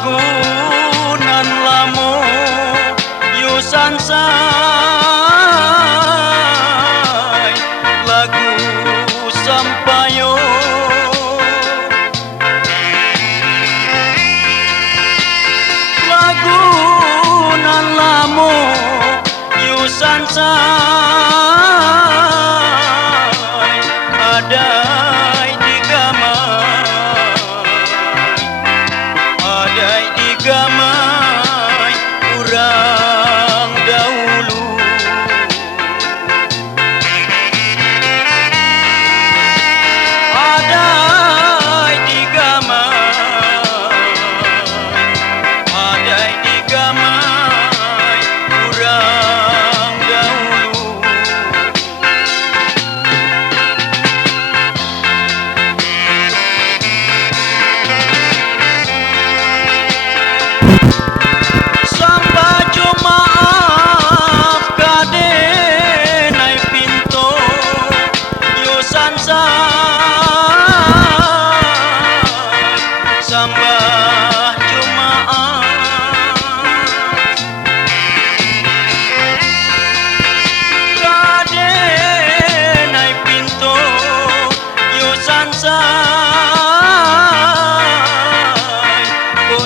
lagu nan lamo yusan say lagu Sampayo lagu nan lamo yusan say adai di gamai kurang dahulu adai di gamai kurang dahulu Sampayo maaf kade nai pinto yusan say Sampayo maaf kade nai pinto yusan say ko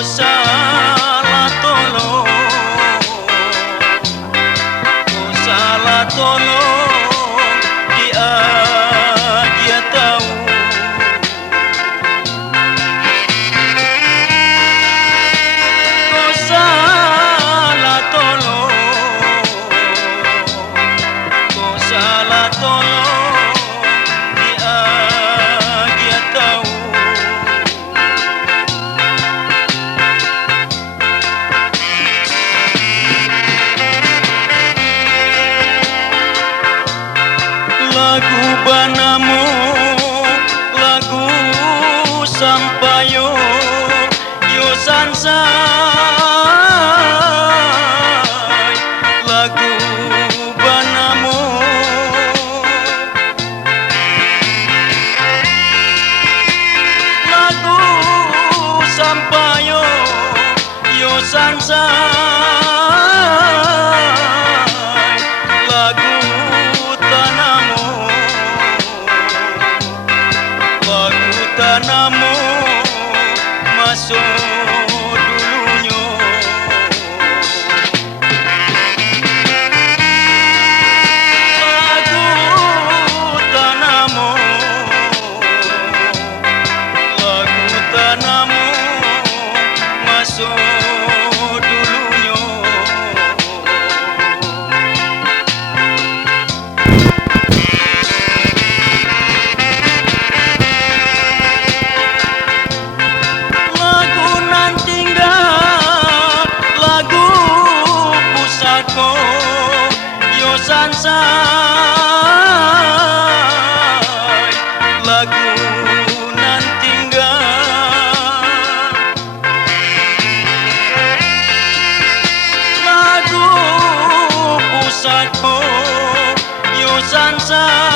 salah tolong dia tahu kau salah tolong dia tahu lagu banamu lagu Sampayo yusan say lagu banamu lagu Sampayo yusan say lagu tanamu masuk dulunya lagu tanamu masuk dulunya lagu nan tinggal lagu pusako yusan say lagu nan tinggal lagu pusako yusan say